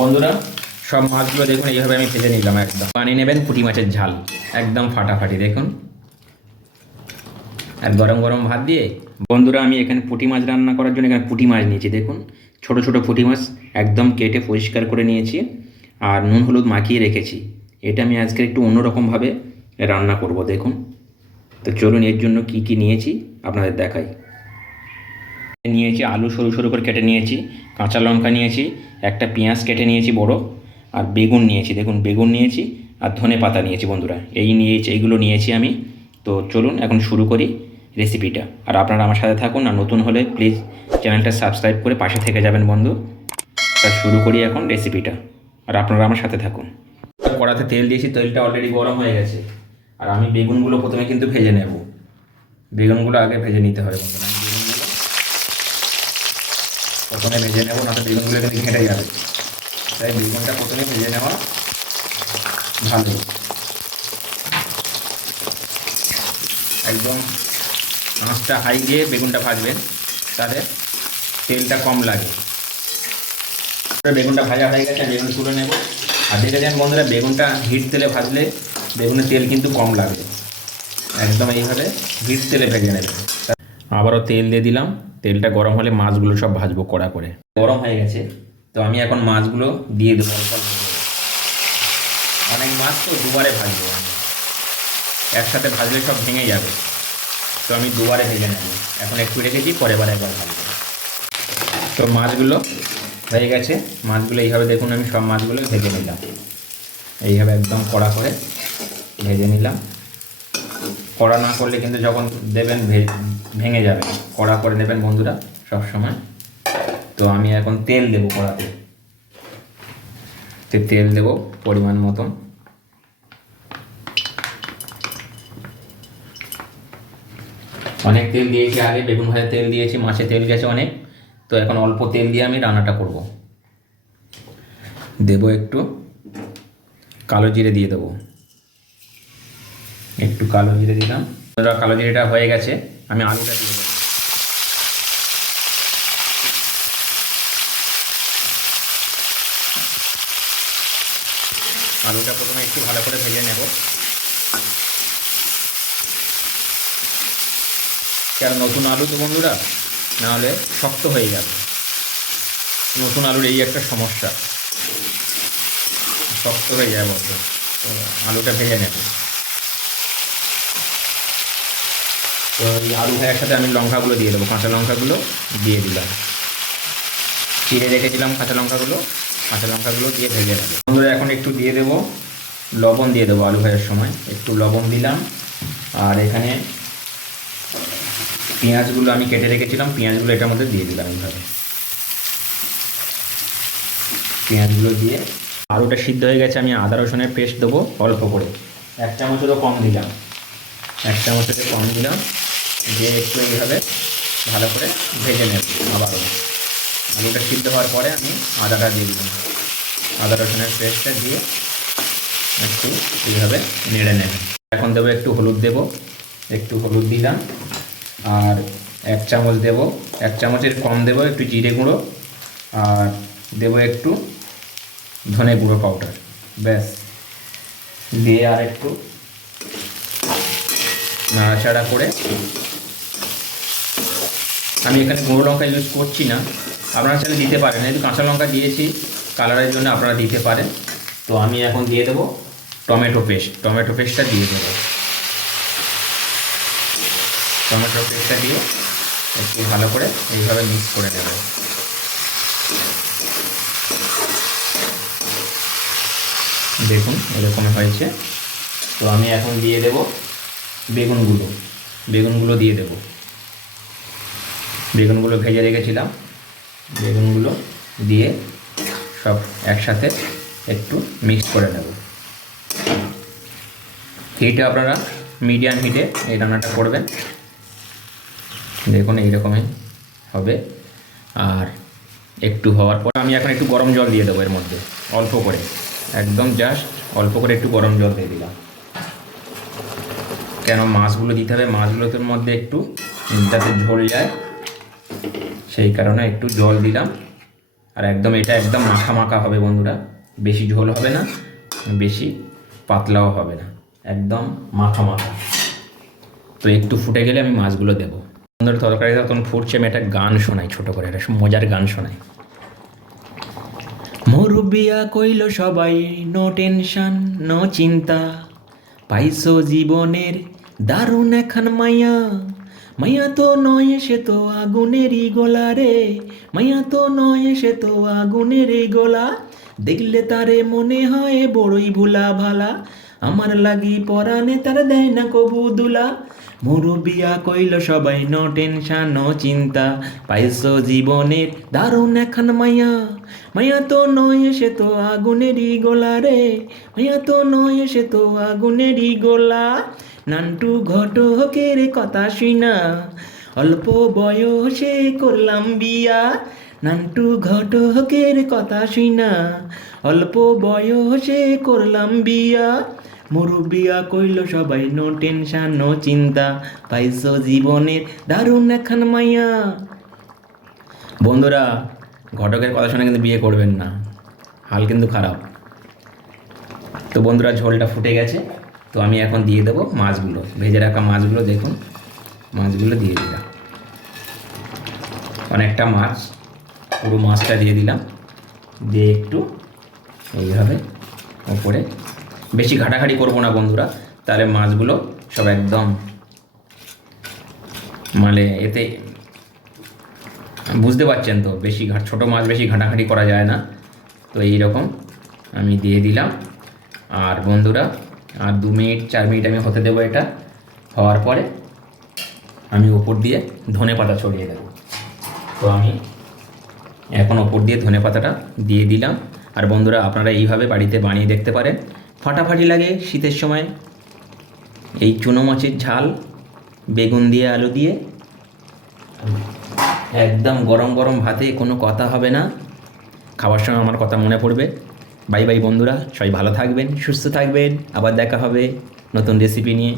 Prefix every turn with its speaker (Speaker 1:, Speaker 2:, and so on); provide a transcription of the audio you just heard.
Speaker 1: বন্ধুরা, সব মাছগুলো দেখুন, এইভাবে আমি ভেজে নিলাম একদম। পানি নেবেন, পুঁটি মাছের ঝাল, একদম ফাটাফাটি, দেখুন। আর গরম গরম ভাত দিয়ে, বন্ধুরা, আমি এখানে পুঁটি মাছ রান্না করার জন্য এখানে পুঁটি মাছ নিয়েছি, দেখুন। ছোট ছোট পুঁটি মাছ একদম কেটে পরিষ্কার করে নিয়েছি, আর নুন হলুদ মাখিয়ে রেখেছি। এটা আমি আজকে একটু অন্যরকমভাবে রান্না করব, দেখুন। তো চলুন, এর জন্য কি কি নিয়েছি আপনাদের দেখাই। নিয়েছি, আলু সরু সরু করে কেটে নিয়েছি, কাঁচা লঙ্কা নিয়েছি, একটা পেঁয়াজ কেটে নিয়েছি বড়, আর বেগুন নিয়েছি। দেখুন, বেগুন নিয়েছি আর ধনে পাতা নিয়েছি বন্ধুরা। এই নিয়েছি এইগুলো নিয়েছি আমি। তো চলুন, এখন শুরু করি রেসিপিটা। আর আপনারা আমার সাথে থাকুন আর নতুন হলে প্লিজ চ্যানেলটা সাবস্ক্রাইব করে পাশে থেকে যাবেন বন্ধু। তা শুরু করি এখন রেসিপিটা। আর আপনারা আমার সাথে থাকুন। কড়াতে তেল দিয়েছি, তেলটা অলরেডি গরম হয়ে গেছে। আর আমি বেগুনগুলো প্রথমে কিন্তু ভেজে নেব। বেগুনগুলো আগে ভেজে নিতে হবে বন্ধুরা। প্রথমে ভেজে নেব না তো বেগুনগুলো কিন্তু ঘেঁটে যাবে। তাই বেগুনটা প্রথমে ভেজে নেওয়া ভালো। একদম আঁচটা হাই দিয়ে বেগুনটা ভাজবেন, তাহলে তেলটা কম লাগে। বেগুনটা ভাজা হয়ে গেছে, বেগুন তুলে নেব। আর দেখে যান বন্ধুরা, বেগুনটা হিট তেলে ভাজলে বেগুনের তেল কিন্তু কম লাগবে একদম এইভাবে হিট তেলে ভেজে নেবে। আবারও তেল দিয়ে দিলাম। তেলটা গরম হলে মাছগুলো সব ভাজবো কড়া করে। গরম হয়ে গেছে, তো আমি এখন মাছগুলো দিয়ে দেবো। অনেক মাছ তো দুবারে ভাজবো আমি। একসাথে ভাজলে সব ভেঙে যাবে। তো আমি দুবারে ভেজে নেব। এখন একটু রেখেছি পরে বার একবার ভাজবো। তো মাছগুলো হয়ে গেছে। মাছগুলো এইভাবে দেখুন, আমি সব মাছগুলো ভেজে নিলাম। এইভাবে একদম কড়া করে ভেজে নিলাম। কড়া না করলে কিন্তু যখন দেবেন ভেঙে যাবে। কড়া করে নেবেন বন্ধুরা সব সময় তো আমি এখন তেল দেবো কড়াতে। তো, তেল দেবো পরিমাণ মতন। অনেক তেল দিয়েছি আগে, বেগুন ভাজা তেল দিয়েছি মাছে তেল গেছে অনেক। তো এখন অল্প তেল দিয়ে আমি রান্নাটা করব। দেব একটু। কালো জিরে দিয়ে দেবো। একটু কালো জিরে দিলাম। কালো জিরেটা হয়ে গেছে, আমি আলুটা দিয়ে দেবো। আলুটা প্রথমে একটু ভালো করে ভেজে নেব। কারণ নতুন আলু তো বন্ধুরা নাহলে শক্ত হয়ে যাবে। নতুন আলুর এই একটা সমস্যা। শক্ত হয়ে যায় তো আলুটা ভেজে নেব। তো এই আলু ভাজার সাথে আমি লঙ্কাগুলো দিয়ে দেবো, কাঁচা লঙ্কাগুলো দিয়ে দিলাম। চিড়ে রেখেছিলাম কাঁচা লঙ্কাগুলো কাঁচা লঙ্কাগুলো দিয়ে ভেজে নেব। বন্ধুরা, এখন একটু দিয়ে দেবো, লবণ দিয়ে দেবো আলু ভাজার সময়। একটু লবণ দিলাম, আর এখানে পেঁয়াজগুলো আমি কেটে রেখেছিলাম, পেঁয়াজগুলো এটার মধ্যে দিয়ে দিলাম এইভাবে। পেঁয়াজগুলো দিয়ে আলুটা সিদ্ধ হয়ে গেছে, আমি আদা রসুনের পেস্ট দেবো অল্প করে। এক চামচেরও কম দিলাম। এক চামচেরও কম দিলাম, দিয়ে একটু এইভাবে ভালো করে ভেজে নেব আবারও। আলুটা সিদ্ধ হওয়ার পরে আমি আদাটা দিয়ে দিলাম। আদা, রসুনের পেস্টটা দিয়ে একটু এইভাবে নেড়ে নেবেন এখন দেবো একটু হলুদ দেবো, একটু হলুদ দিলাম, আর এক চামচ দেব, এক চামচের কম দেবো একটু জিরে গুঁড়ো, আর দেবো একটু ধনে গুঁড়ো পাউডার, ব্যাস। দিয়ে আর একটু নাড়াচাড়া করে। আমি এখানে গুঁড়ো লঙ্কা ইউজ করছি না। আপনারা চাইলে দিতে পারেন। একটু কাঁচা লঙ্কা দিয়েছি কালারের জন্য আপনারা দিতে পারেন। তো আমি এখন দিয়ে দেবো টমেটো পেস্ট টমেটো পেস্টটা দিয়ে দেবো। টমেটো পেস্টটা দিয়ে একটু ভালো করে এইভাবে মিক্স করে নেব। দেখুন, এরকম হয়েছে। তো আমি এখন দিয়ে দেব বেগুনগুলো বেগুনগুলো দিয়ে দেব। বেগুনগুলো ভেজে রেখেছিলাম। বেগুনগুলো দিয়ে সব একসাথে একটু মিক্স করে নেব। হিটে আপনারা মিডিয়াম হিটে এই রান্নাটা করবেন। দেখুন এইরকমই হবে। আর একটু হওয়ার পর আমি এখন একটু গরম জল দিয়ে দেবো এর মধ্যে, অল্প করে। একদম জাস্ট অল্প করে একটু গরম জল দিয়ে দিলাম। কেন মাছগুলো দিতে হবে? মাছগুলোর মধ্যে একটু যাতে ঝোল যায়, সেই কারণে একটু জল দিলাম। আর একদম এটা একদম মাখা মাখা হবে বন্ধুরা। বেশি ঝোল হবে না, বেশি পাতলাও হবে না। একদম মাখা মাখা। তো একটু ফুটে গেলে আমি মাছগুলো দেবো। বন্ধুরা, তরকারি তখন ফুটছে, আমি একটা গান শোনাই ছোট করে, একটা মজার গান শোনাই। মরুবিয়া কইল সবাই, নো টেনশন, নো চিন্তা। পাইছো জীবনের দারুণ এখন মাইয়া মাইয়া তো নয় সে তো আগুনেরই গোলা রে। মাইয়া তো নয় সে তো আগুনেরই গোলা। দেখলে তারে মনে হয় বড়ই ভুলা ভালা আমার লাগি পরানে তার দেয় না কবু দুলা। মুরুবিয়া কইল, সবাই ন টেনশন, নো চিন্তা। পাইছো জীবনের দারুণ এখন মাইয়া মাইয়া তো নয় সে তো আগুনেরই গোলা রে। মাইয়া তো নয় সে তো আগুনেরই গোলা। নান্টু ঘটকের কথা শুনা। অল্প বয়সে করলাম বিয়া। নান্টু ঘটকের কথা শুনা। অল্প বয়সে করলাম বিয়া। মুরুবিয়া কইল, সবাই নো টেনশন, নো চিন্তা। পাইছো জীবনের দারুণ এখন মাইয়া বন্ধুরা, ঘটকের কথা শুনে কিন্তু বিয়ে করবেন না। হাল কিন্তু খারাপ। তো বন্ধুরা, ঝোলটা ফুটে গেছে। তো আমি এখন দিয়ে দেবো মাছগুলো। ভেজে রাখা মাছগুলো দেখুন। মাছগুলো দিয়ে দিলাম। অনেকটা মাছ, পুরো মাছটা দিয়ে দিলাম। দিয়ে একটু এইভাবে ওপরে। বেশি ঘাটাঘাটি করব না বন্ধুরা, তাহলে মাছগুলো সব একদম মানে এতে বুঝতে পারছেন তো, বেশি ছোটো মাছ বেশি ঘাটাঘাটি করা যায় না। তো এই রকম আমি দিয়ে দিলাম। আর বন্ধুরা আর দু মিনিট, চার মিনিট আমি হতে দেবো এটা। হওয়ার পরে আমি ওপর দিয়ে ধনে পাতা ছড়িয়ে দেবো। তো আমি এখন ওপর দিয়ে ধনে পাতাটা দিয়ে দিলাম। আর বন্ধুরা, আপনারা এইভাবে বাড়িতে বানিয়ে দেখতে পারেন। ফাটাফাটি লাগে শীতের সময়। এই চুনো মাছের ঝাল, বেগুন দিয়ে, আলু দিয়ে। একদম গরম গরম ভাতে কোনো কথা হবে না। খাবার সময় আমার কথা মনে পড়বে। বাই বাই বন্ধুরা সবাই ভালো থাকবেন সুস্থ থাকবেন আবার দেখা হবে নতুন রেসিপি নিয়ে।